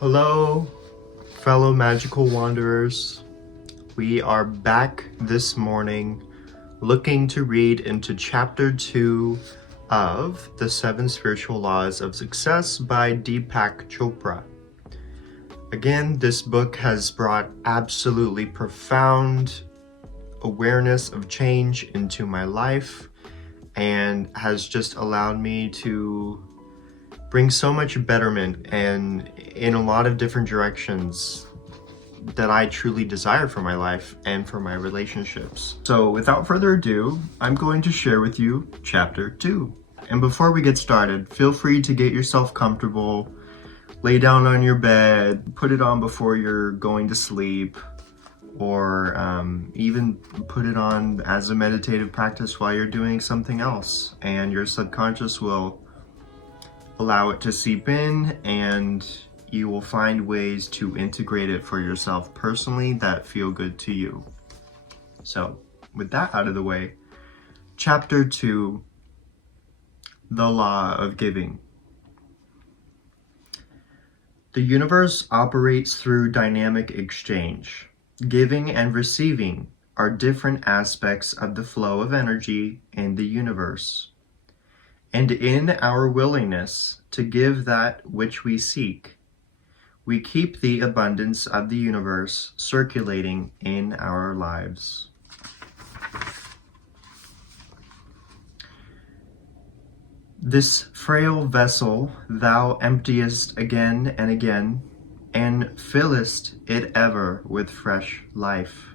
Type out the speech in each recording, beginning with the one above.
Hello, fellow magical wanderers. We are back this morning looking to read into Chapter 2 of The 7 Spiritual Laws of Success by Deepak Chopra. Again, this book has brought absolutely profound awareness of change into my life and has just allowed me to bring so much betterment and in a lot of different directions that I truly desire for my life and for my relationships. So without further ado, I'm going to share with you Chapter 2. And before we get started, feel free to get yourself comfortable, lay down on your bed, put it on before you're going to sleep, or even put it on as a meditative practice while you're doing something else, and your subconscious will allow it to seep in, and you will find ways to integrate it for yourself personally that feel good to you. So, with that out of the way, Chapter 2, The Law of Giving. The universe operates through dynamic exchange. Giving and receiving are different aspects of the flow of energy in the universe. And in our willingness to give that which we seek, we keep the abundance of the universe circulating in our lives. This frail vessel thou emptiest again and again, and fillest it ever with fresh life.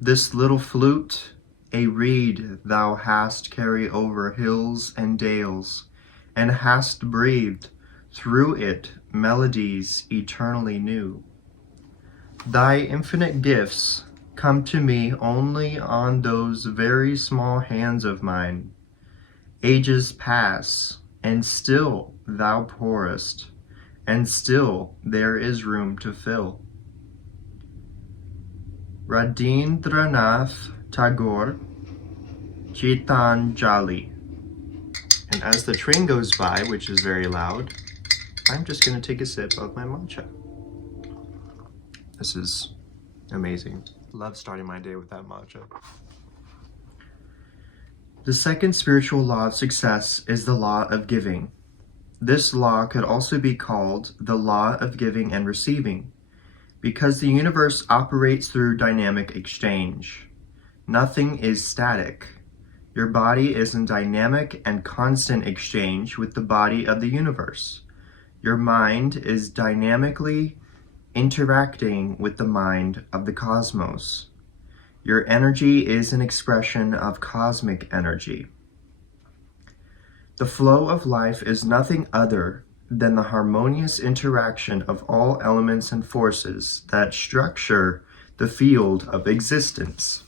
This little flute, a reed thou hast carried over hills and dales, and hast breathed through it melodies eternally new. Thy infinite gifts come to me only on those very small hands of mine. Ages pass, and still thou pourest, and still there is room to fill. Rabindranath Tagore, Gitanjali. And as the train goes by, which is very loud, I'm just going to take a sip of my matcha. This is amazing. Love starting my day with that matcha. The second spiritual law of success is the law of giving. This law could also be called the law of giving and receiving, because the universe operates through dynamic exchange. Nothing is static. Your body is in dynamic and constant exchange with the body of the universe. Your mind is dynamically interacting with the mind of the cosmos. Your energy is an expression of cosmic energy. The flow of life is nothing other than the harmonious interaction of all elements and forces that structure the field of existence.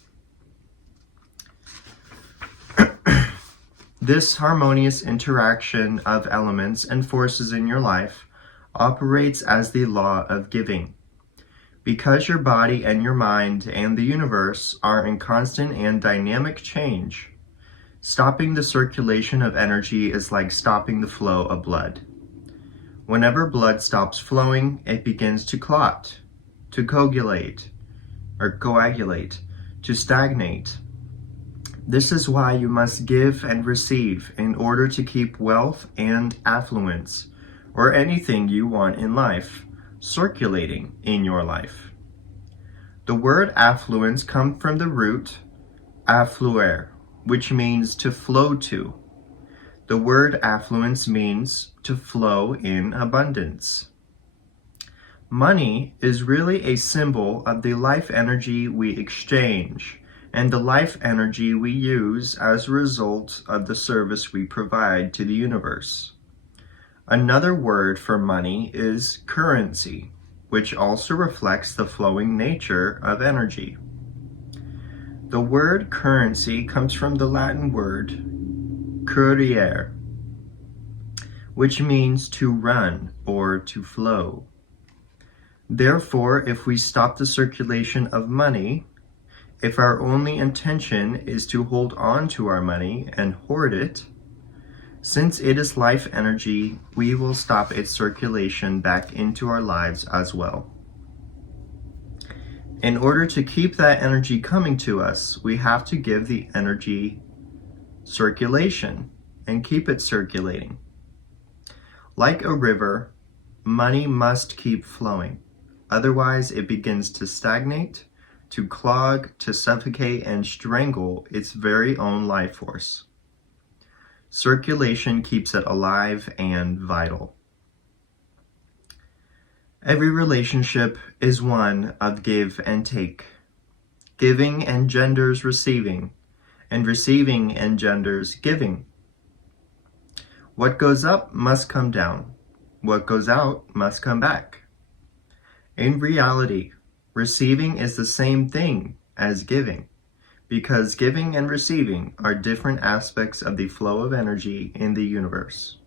This harmonious interaction of elements and forces in your life operates as the law of giving. Because your body and your mind and the universe are in constant and dynamic change, stopping the circulation of energy is like stopping the flow of blood. Whenever blood stops flowing, it begins to clot, to coagulate, to stagnate. This is why you must give and receive in order to keep wealth and affluence, or anything you want in life, circulating in your life. The word affluence comes from the root affluere, which means to flow to. The word affluence means to flow in abundance. Money is really a symbol of the life energy we exchange and the life energy we use as a result of the service we provide to the universe. Another word for money is currency, which also reflects the flowing nature of energy. The word currency comes from the Latin word curated, which means to run or to flow. Therefore, if we stop the circulation of money, if our only intention is to hold on to our money and hoard it, since it is life energy, we will stop its circulation back into our lives as well. In order to keep that energy coming to us, we have to give the energy circulation and keep it circulating. Like a river, money must keep flowing. Otherwise, it begins to stagnate, to clog, to suffocate, and strangle its very own life force. Circulation keeps it alive and vital. Every relationship is one of give and take. Giving engenders receiving, and receiving engenders giving. What goes up must come down. What goes out must come back. In reality, receiving is the same thing as giving, because giving and receiving are different aspects of the flow of energy in the universe.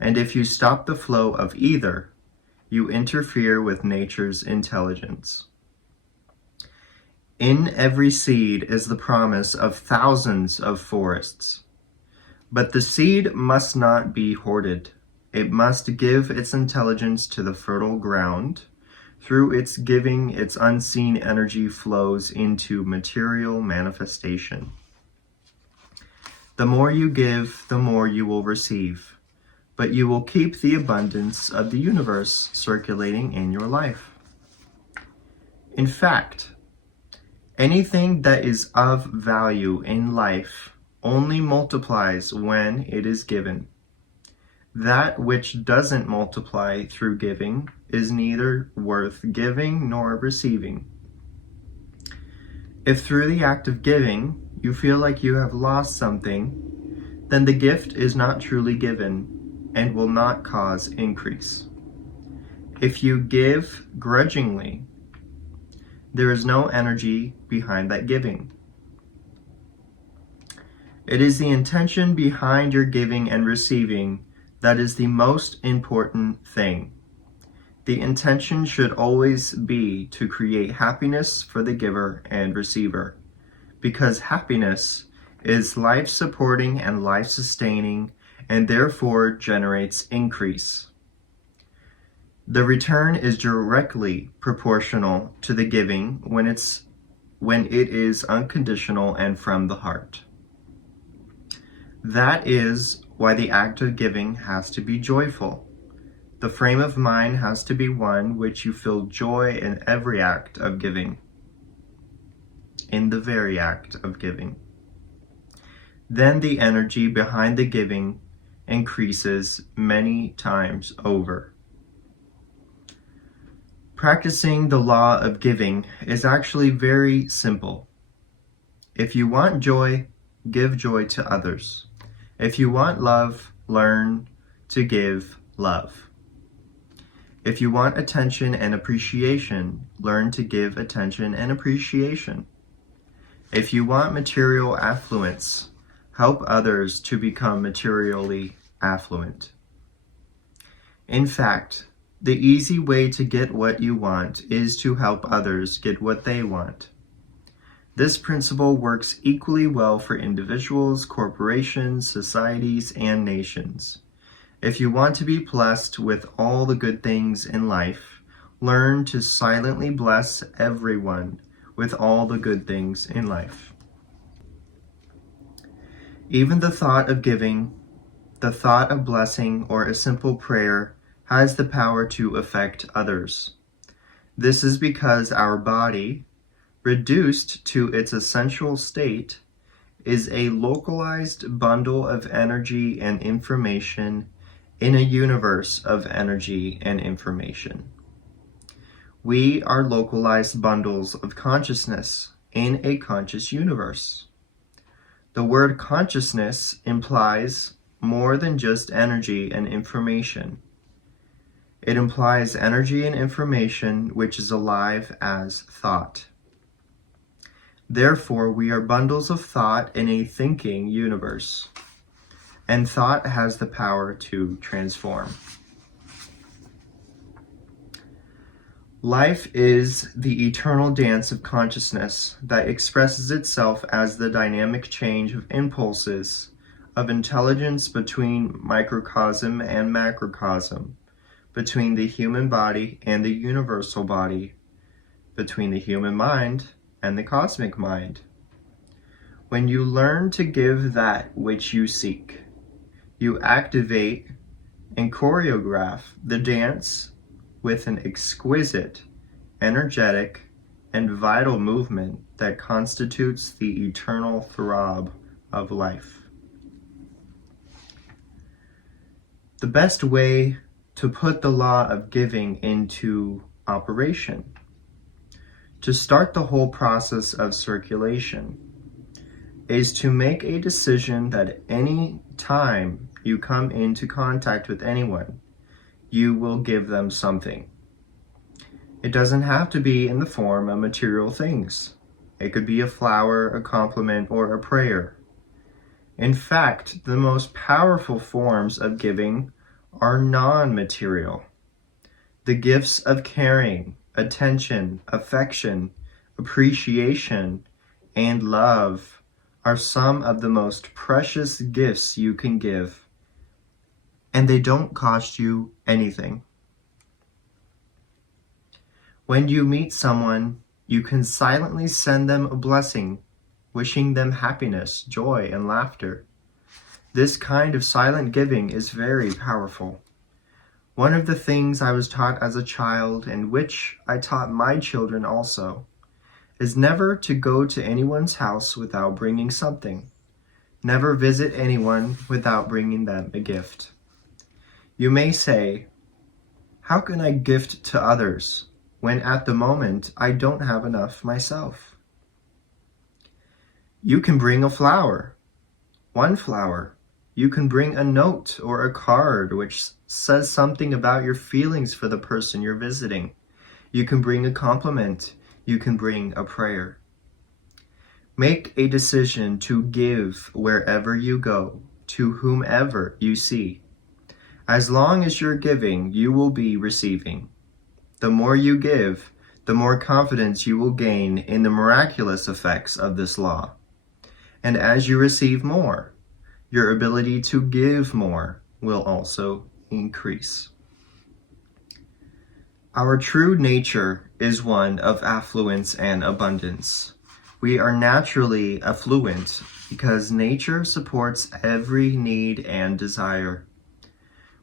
And if you stop the flow of either, you interfere with nature's intelligence. In every seed is the promise of thousands of forests. But the seed must not be hoarded. It must give its intelligence to the fertile ground. Through its giving, its unseen energy flows into material manifestation. The more you give, the more you will receive. But you will keep the abundance of the universe circulating in your life. In fact, anything that is of value in life only multiplies when it is given. That which doesn't multiply through giving is neither worth giving nor receiving. If through the act of giving you feel like you have lost something, then the gift is not truly given and will not cause increase. If you give grudgingly, there is no energy behind that giving. It is the intention behind your giving and receiving that is the most important thing. The intention should always be to create happiness for the giver and receiver, because happiness is life-supporting and life-sustaining, and therefore generates increase. The return is directly proportional to the giving when it is unconditional and from the heart. That is why the act of giving has to be joyful. The frame of mind has to be one which you feel joy in every act of giving, in the very act of giving. Then the energy behind the giving increases many times over. Practicing the law of giving is actually very simple. If you want joy, give joy to others. If you want love, learn to give love. If you want attention and appreciation, learn to give attention and appreciation. If you want material affluence, help others to become materially affluent. In fact, the easy way to get what you want is to help others get what they want. This principle works equally well for individuals, corporations, societies, and nations. If you want to be blessed with all the good things in life, learn to silently bless everyone with all the good things in life. Even the thought of giving, the thought of blessing, or a simple prayer has the power to affect others. This is because our body, reduced to its essential state, is a localized bundle of energy and information in a universe of energy and information. We are localized bundles of consciousness in a conscious universe. The word consciousness implies more than just energy and information. It implies energy and information which is alive as thought. Therefore, we are bundles of thought in a thinking universe, and thought has the power to transform. Life is the eternal dance of consciousness that expresses itself as the dynamic change of impulses of intelligence between microcosm and macrocosm, between the human body and the universal body, between the human mind and the cosmic mind. When you learn to give that which you seek, you activate and choreograph the dance with an exquisite, energetic, and vital movement that constitutes the eternal throb of life. The best way to put the law of giving into operation, to start the whole process of circulation, is to make a decision that any time you come into contact with anyone, you will give them something. It doesn't have to be in the form of material things. It could be a flower, a compliment, or a prayer. In fact, the most powerful forms of giving are non-material. The gifts of caring, attention, affection, appreciation, and love are some of the most precious gifts you can give, and they don't cost you anything. When you meet someone, you can silently send them a blessing, wishing them happiness, joy, and laughter. This kind of silent giving is very powerful. One of the things I was taught as a child, and which I taught my children also, is never to go to anyone's house without bringing something. Never visit anyone without bringing them a gift. You may say, how can I gift to others when at the moment I don't have enough myself? You can bring a flower, one flower. You can bring a note or a card which says something about your feelings for the person you're visiting. You can bring a compliment. You can bring a prayer. Make a decision to give wherever you go, to whomever you see. As long as you're giving, you will be receiving. The more you give, the more confidence you will gain in the miraculous effects of this law. And as you receive more, your ability to give more will also increase. Our true nature is one of affluence and abundance. We are naturally affluent because nature supports every need and desire.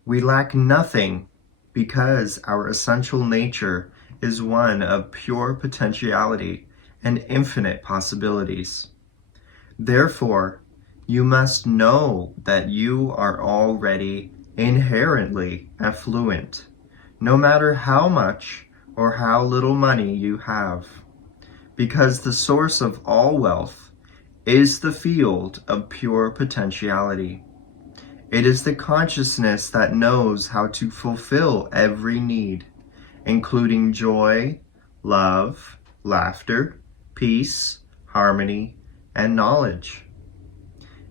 We lack nothing because our essential nature is one of pure potentiality and infinite possibilities. Therefore, you must know that you are already inherently affluent, no matter how much or how little money you have, because the source of all wealth is the field of pure potentiality. It is the consciousness that knows how to fulfill every need, including joy, love, laughter, peace, harmony, and knowledge.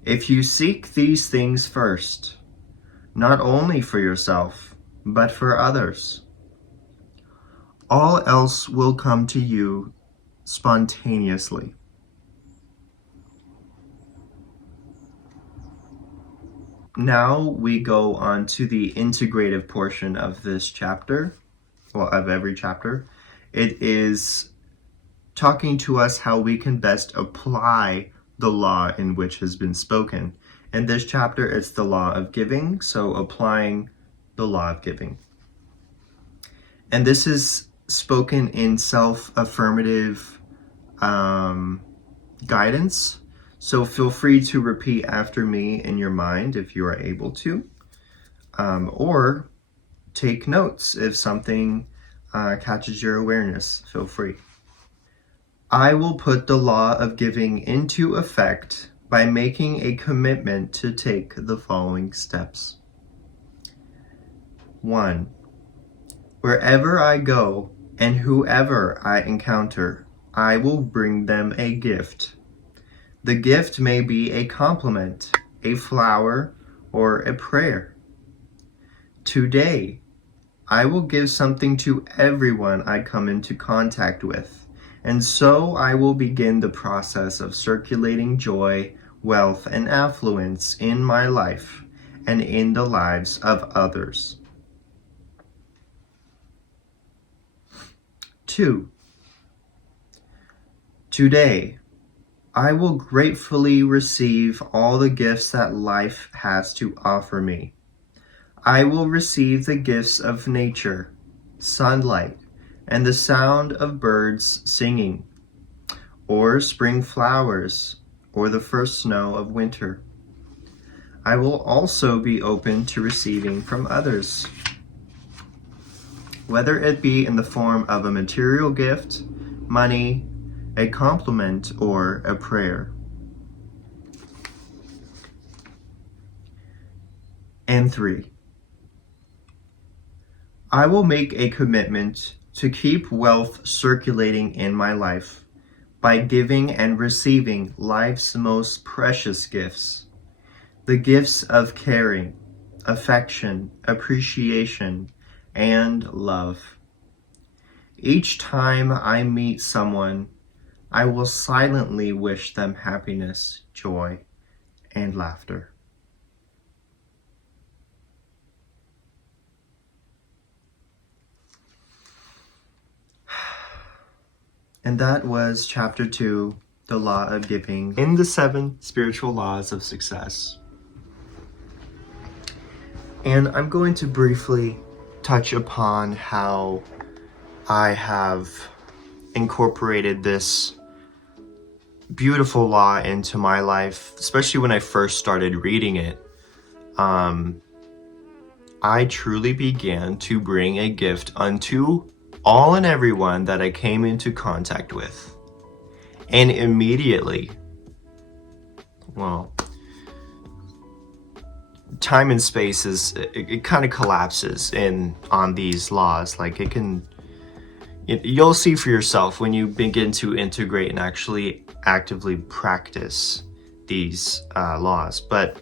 If you seek these things first, not only for yourself, but for others, all else will come to you spontaneously. Now we go on to the integrative portion of this chapter, well, of every chapter. It is talking to us how we can best apply the law in which has been spoken. In this chapter, it's the law of giving, so applying the law of giving. And this is spoken in self-affirmative guidance. So feel free to repeat after me in your mind if you are able to, or take notes if something catches your awareness. Feel free. I will put the law of giving into effect by making a commitment to take the following steps. 1. Wherever I go and whoever I encounter, I will bring them a gift. The gift may be a compliment, a flower, or a prayer. Today, I will give something to everyone I come into contact with, and so I will begin the process of circulating joy, wealth, and affluence in my life and in the lives of others. 2. Today, I will gratefully receive all the gifts that life has to offer me. I will receive the gifts of nature, sunlight, and the sound of birds singing, or spring flowers, or the first snow of winter. I will also be open to receiving from others, whether it be in the form of a material gift, money, a compliment, or a prayer. And 3. I will make a commitment to keep wealth circulating in my life by giving and receiving life's most precious gifts, the gifts of caring, affection, appreciation, and love. Each time I meet someone, I will silently wish them happiness, joy, and laughter. And that was Chapter 2, The Law of Giving, in the 7 Spiritual Laws of Success. And I'm going to briefly touch upon how I have incorporated this beautiful law into my life, especially when I first started reading it. I truly began to bring a gift unto all and everyone that I came into contact with. And immediately, time and space it kind of collapses on these laws. Like you'll see for yourself when you begin to integrate and actually actively practice these laws. But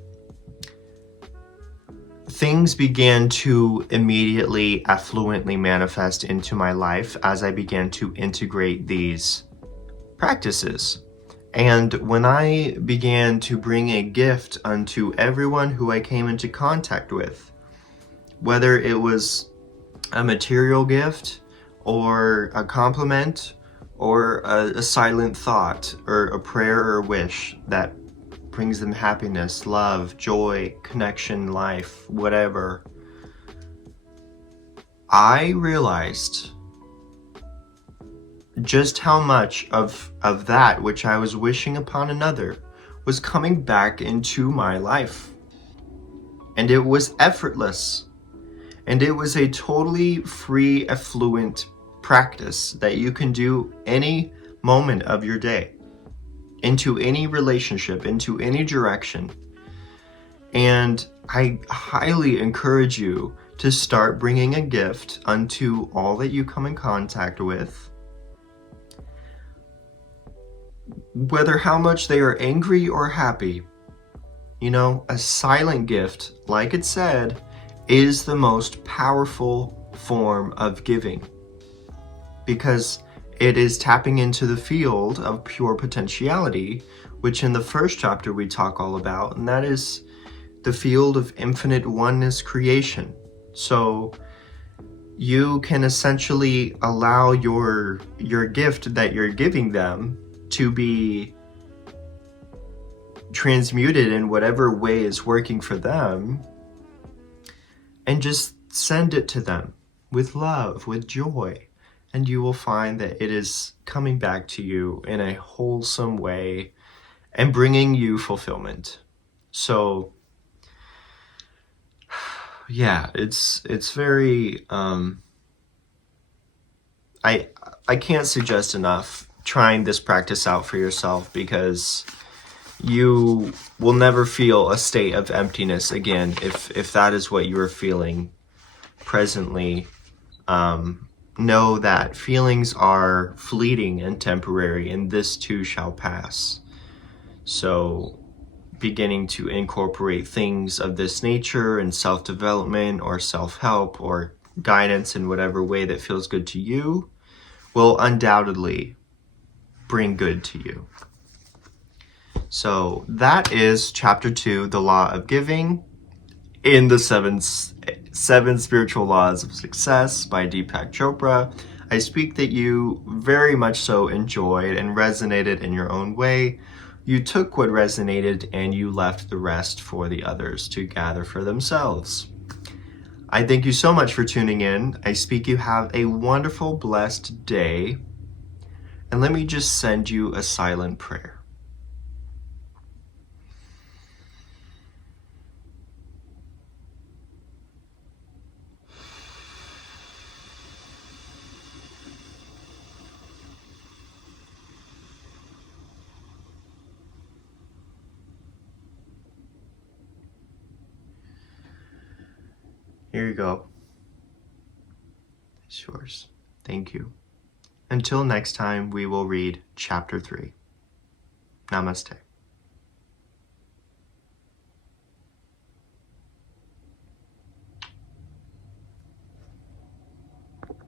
things began to immediately affluently manifest into my life as I began to integrate these practices. And when I began to bring a gift unto everyone who I came into contact with, whether it was a material gift or a compliment or a silent thought or a prayer or a wish that brings them happiness, love, joy, connection, life, whatever, I realized just how much of that which I was wishing upon another was coming back into my life. And it was effortless. And it was a totally free, affluent practice that you can do any moment of your day, into any relationship, into any direction. And I highly encourage you to start bringing a gift unto all that you come in contact with, whether how much they are angry or happy. You know, a silent gift, like it said, is the most powerful form of giving, because it is tapping into the field of pure potentiality, which in the first chapter we talk all about, and that is the field of infinite oneness creation. So you can essentially allow your gift that you're giving them to be transmuted in whatever way is working for them, and just send it to them with love, with joy, and you will find that it is coming back to you in a wholesome way and bringing you fulfillment. So yeah, it's very I can't suggest enough trying this practice out for yourself, because you will never feel a state of emptiness again if that is what you are feeling presently. Know that feelings are fleeting and temporary, and this too shall pass. So beginning to incorporate things of this nature in self-development or self-help or guidance in whatever way that feels good to you will undoubtedly bring good to you. So that is chapter 2, The Law of Giving, in the seven spiritual laws of success by Deepak Chopra. I speak that you very much so enjoyed and resonated in your own way. You took what resonated and you left the rest for the others to gather for themselves. I thank you so much for tuning in. I speak you have a wonderful, blessed day. And let me just send you a silent prayer. Here you go. It's yours. Thank you. Until next time, we will read chapter 3. Namaste.